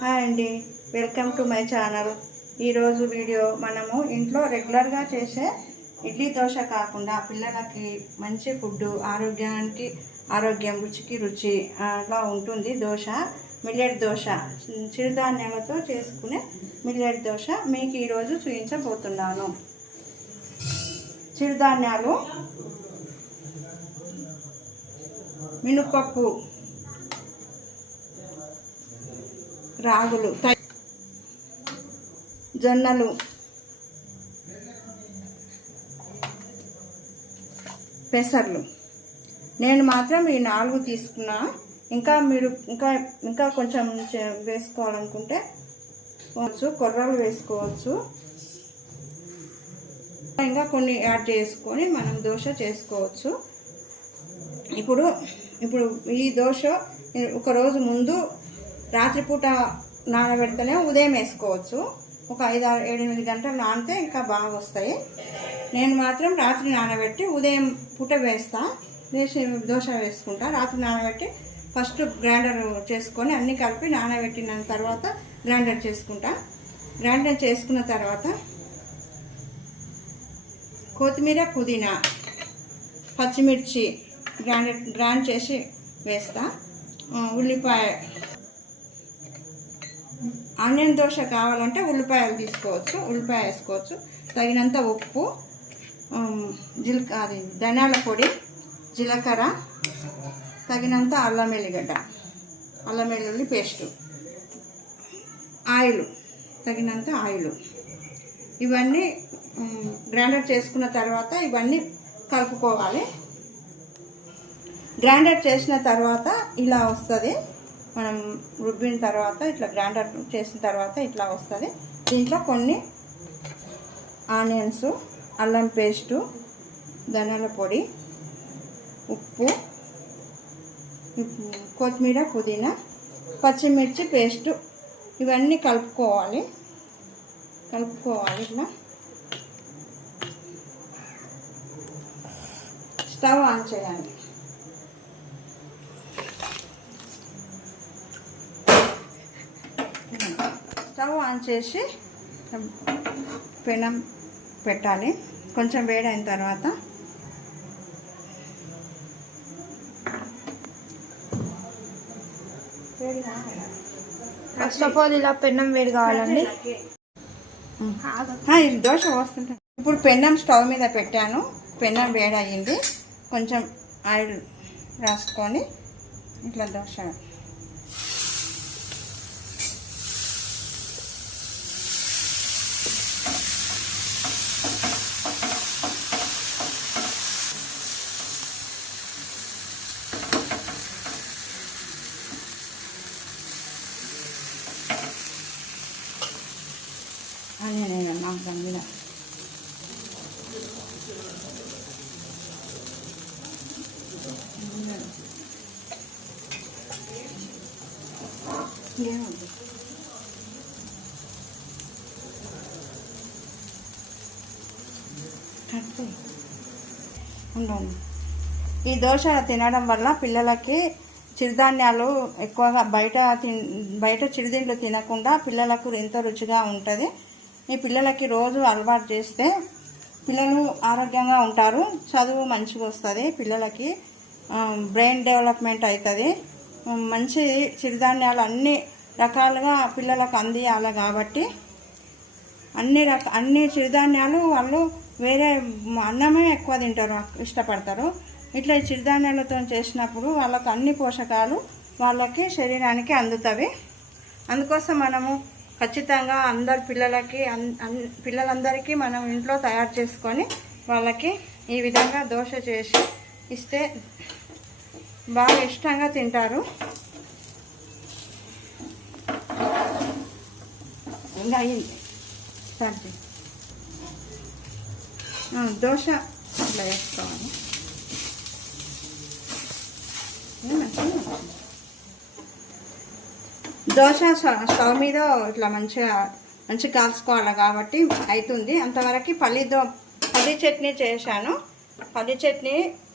Hi అండి, welcome to my channel. ఈరోజు video మనము ఇంట్లో రెగ్యులర్గా చేసే ఇడ్లీ దోశ కాకుండా పిల్లలకి మంచి ఫుడ్, ఆరోగ్యానికి ఆరోగ్యం, రుచికి రుచి అలా ఉంటుంది దోశ. మిల్లెట్ దోశ, చిరుధాన్యాలతో చేసుకునే మిల్లెట్ దోశ మీకు ఈరోజు చూపించబోతున్నాను. చిరుధాన్యాలు: మినపప్పు, రాగులు, జొన్నలు, పెసర్లు. నేను మాత్రం ఈ 4 తీసుకున్నా. ఇంకా మీరు ఇంకా కొంచెం వేసుకోవాలనుకుంటే కొర్రలు వేసుకోవచ్చు. ఇంకా కొన్ని యాడ్ చేసుకొని మనం దోశ చేసుకోవచ్చు. ఇప్పుడు ఈ దోశ ఒక రోజు ముందు రాత్రిపూట నానబెడితేనే ఉదయం వేసుకోవచ్చు. ఒక 5-8 గంటలు నానితే ఇంకా బాగా వస్తాయి. నేను మాత్రం రాత్రి నానబెట్టి ఉదయం పూట వేసి దోశ వేసుకుంటా. రాత్రి నానబెట్టి ఫస్ట్ గ్రైండర్ చేసుకొని అన్నీ కలిపి నానబెట్టిన తర్వాత గ్రైండర్ చేసుకుంటా. గ్రైండర్ చేసుకున్న తర్వాత కొత్తిమీర, పుదీనా, పచ్చిమిర్చి గ్రైండ్ చేసి వేస్తా. ఉల్లిపాయ, ఆనియన్ దోశ కావాలంటే ఉల్లిపాయలు తీసుకోవచ్చు, ఉల్లిపాయ వేసుకోవచ్చు. తగినంత ఉప్పు, ధనియాల పొడి, జీలకర్ర, తగినంత అల్లం వెల్లుల్లి పేస్టు, ఆయిల్, తగినంత ఆయిల్. ఇవన్నీ గ్రైండర్ చేసుకున్న తర్వాత ఇవన్నీ కలుపుకోవాలి. గ్రైండర్ చేసిన తర్వాత ఇలా వస్తుంది. మనం రుబ్బిన తర్వాత ఇట్లా గ్రైండర్ చేసిన తర్వాత ఇట్లా వస్తుంది. దీంట్లో కొన్ని ఆనియన్స్, అల్లం పేస్టు, ధనియాల పొడి, ఉప్పు, కొత్తిమీర, పుదీనా, పచ్చిమిర్చి పేస్టు ఇవన్నీ కలుపుకోవాలి. ఇట్లా స్టవ్ ఆన్ చేయాలి. స్టవ్ ఆన్ చేసి పెనం పెట్టాలి. కొంచెం వేడైన తర్వాత ఫస్ట్ ఆఫ్ ఆల్ ఇలా పెన్నం వేడి కావాలండి. ఇది దోశ వస్తుంటాయి. ఇప్పుడు పెన్నం స్టవ్ మీద పెట్టాను. పెన్నం వేడయింది. కొంచెం ఆయిల్ రాసుకొని ఇట్లా దోశ అని నేను నాకు దాని మీద ఈ దోశ తినడం వల్ల పిల్లలకి చిరుధాన్యాలు ఎక్కువగా బయట చిరుతిండ్లు తినకుండా పిల్లలకు ఎంతో రుచిగా ఉంటుంది. ఈ పిల్లలకి రోజు అలవాటు చేస్తే పిల్లలు ఆరోగ్యంగా ఉంటారు. చదువు మంచిగా వస్తుంది. పిల్లలకి బ్రెయిన్ డెవలప్మెంట్ అవుతుంది. మంచి చిరుధాన్యాలు అన్ని రకాలుగా పిల్లలకు అందియాలి. కాబట్టి అన్ని చిరుధాన్యాలు వాళ్ళు వేరే అన్నమే ఎక్కువ తింటారు, ఇష్టపడతారు. ఇట్లా చిరుధాన్యాలతో చేసినప్పుడు వాళ్ళకు అన్ని పోషకాలు వాళ్ళకి శరీరానికి అందుతాయి. అందుకోసం మనము ఖచ్చితంగా పిల్లలందరికీ మనం ఇంట్లో తయారు చేసుకొని వాళ్ళకి ఈ విధంగా దోశ చేసి ఇస్తే బాగా ఇష్టంగా తింటారు. ఇంకా అయింది దోశ ఇట్లా వేసుకోవాలి. దోశ స్టవ్ మీద ఇట్లా మంచిగా కాల్చుకోవాలి కాబట్టి అవుతుంది. అంతవరకు పల్లీ చట్నీ చేశాను.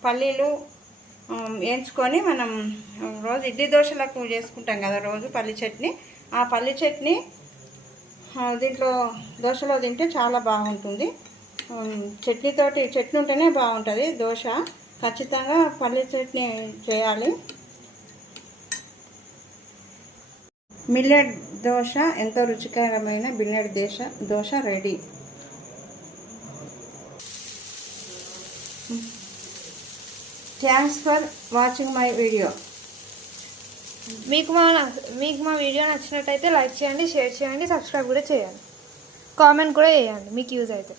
పల్లీలు వేయించుకొని మనం రోజు ఇడ్లీ దోశలకు చేసుకుంటాం కదా రోజు పల్లి చట్నీ, ఆ పల్లి చట్నీ దీంట్లో దోశలో తింటే చాలా బాగుంటుంది. చట్నీ ఉంటేనే బాగుంటుంది దోశ. ఖచ్చితంగా పల్లి చట్నీ చేయాలి. మిల్లెట్ దోశ ఎంతో రుచికరమైన millet dosa ready. Thanks for watching my video. మీకు మా వీడియో నచ్చినట్టయితే లైక్ చేయండి, షేర్ చేయండి, సబ్స్క్రైబ్ కూడా చేయండి, కామెంట్ కూడా చేయండి మీకు యూజ్ అయితే.